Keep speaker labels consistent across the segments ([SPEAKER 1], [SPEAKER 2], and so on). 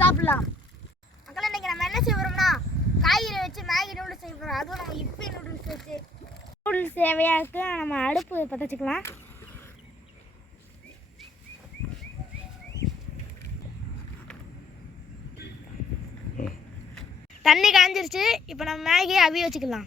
[SPEAKER 1] சாப்பிடலாம். மக்கள் இன்றைக்கி நம்ம என்ன செய்வோம்னா காய்கறி வச்சு மேகி நூடுல்ஸ் செய்ய போகிறோம் அதுவும் நம்ம இப்பி நூடுல்ஸ் வச்சு. நூடுல்ஸ் தேவையாக தேவையாக்கு நம்ம அடுப்பு பற்ற வச்சுக்கலாம். தண்ணி காஞ்சிருச்சு இப்போ நம்ம மேகியை அவிய வச்சுக்கலாம்.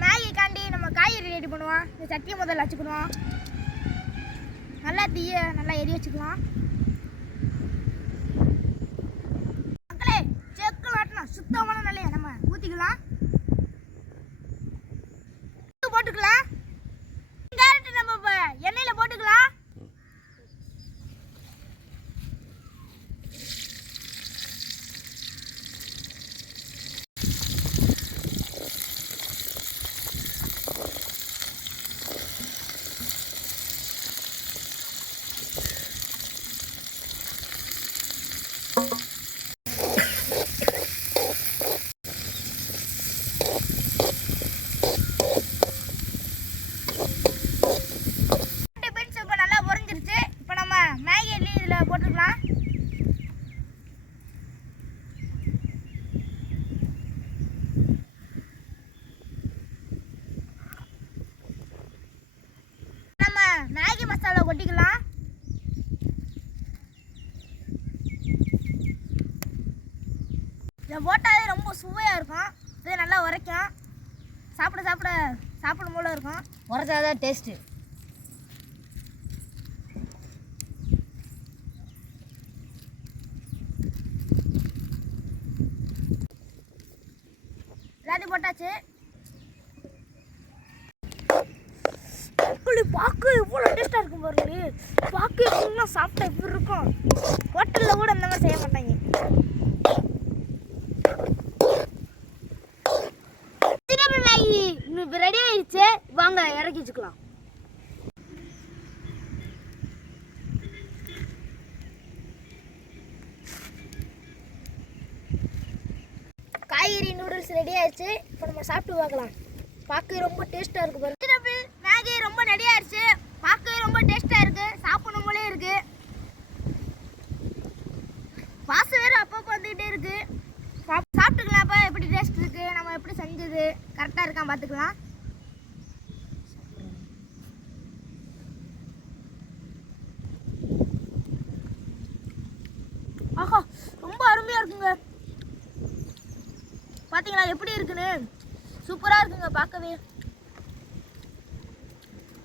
[SPEAKER 1] மேகி காண்டி நம்ம காய்கறி ரெடி பண்ணுவோம். இந்த சட்டியை முதல்ல வச்சுக்கணும் நல்லா தீய நல்லா எரி வச்சுக்கலாம் மக்களே செக்கு நாட்டணும் சுத்தமான நல்லையா நம்ம ஊற்றிக்கலாம் போட்டுக்கலாம் கேரட் நம்ம இப்போ எண்ணெயில் போட்டுக்கலாம் ரெண்டு பீன்ஸ் இப்போ நல்லா உறைஞ்சிருச்சு இப்போ நம்ம மேகி இதில் போட்டுக்கலாம். நம்ம மேகி மசாலா கொட்டிக்கலாம். இதை போட்டாலே ரொம்ப சுவையாக இருக்கும். இது நல்லா உரைக்கும். சாப்பிட சாப்பிட. சாப்பிடும் போல இருக்கும்.
[SPEAKER 2] உரைச்சாதான் டேஸ்ட்டு
[SPEAKER 1] எல்லாத்தையும் போட்டாச்சு. தக்காளி பார்க்க எவ்வளோ டேஸ்ட்டாக இருக்கும் பாருங்க. பார்க்க எப்படின்னா சாப்பிட்டா எப்படி இருக்கும் ஹோட்டலில் கூட இந்த மாதிரி செய்ய மாட்டாங்க சின்ன மேகி இப்போ ரெடி ஆயிடுச்சு வாங்க இறக்கி வச்சுக்கலாம். காய்கறி நூடுல்ஸ் ரெடி ஆயிடுச்சு இப்போ நம்ம சாப்பிட்டு பார்க்கலாம். பார்க்க ரொம்ப டேஸ்ட்டாக இருக்கு பாருங்க வெஜிடபிள் மேகி ரொம்ப ரெடி ஆயிடுச்சு பார்க்கவே ரொம்ப டேஸ்ட்டாக இருக்கு சாப்பிடணும் போலே இருக்கு வாசம் வேறு அப்பப்போ வந்துக்கிட்டே இருக்கு சாப்- சாப்பிட்டுக்கலாம் அப்போ எப்படி டேஸ்ட் இருக்கு நம்ம எப்படி கரெக்டாக இருக்கான் பார்த்துக்கலாம். ஆஹா ரொம்ப அருமையாக இருக்குங்க. பார்த்தீங்களா எப்படி இருக்குன்னு? சூப்பராக இருக்குங்க பார்க்கவே.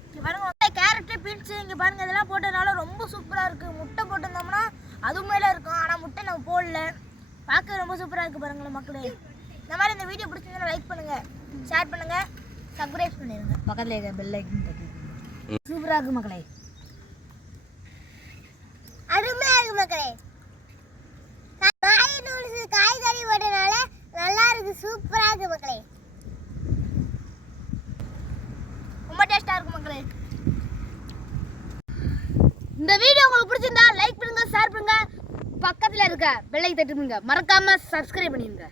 [SPEAKER 1] இங்க பாருங்க வந்து கேரட்டு பீன்ஸ் இங்க இதெல்லாம் போட்டதுனால ரொம்ப சூப்பராக இருக்குது முட்டை போட்டிருந்தோம்னா அது மேலே இருக்கும். ஆனால் முட்டை நம்ம போடல. பார்க்க ரொம்ப சூப்பராக இருக்குது பாருங்களேன் மக்களே. இந்த மாதிரி இந்த வீடியோ பிடிச்சிருந்தா லைக் பண்ணுங்க ஷேர் பண்ணுங்க சப்ஸ்கிரைப் பண்ணிருங்க.
[SPEAKER 2] பக்கத்தில் இருக்க பெல் ஐக்கன் தட்டி சூப்பராக இருக்கு மக்களே.
[SPEAKER 1] அருமையாக இருக்கு மக்களே. காய் நூல்ஸ் காய்கறி போட்டனால நல்லா இருக்கு சூப்பராக இருக்கு மக்களே. ரொம்ப டேஸ்டா இருக்கு மக்களே.
[SPEAKER 2] இந்த வீடியோ உங்களுக்கு பிடிச்சிருந்தா லைக் பண்ணுங்க ஷேர் பண்ணுங்க. பக்கத்தில் இருக்க பெல்லை தட்டுங்க மறக்காம சப்ஸ்கிரைப் பண்ணிடுங்க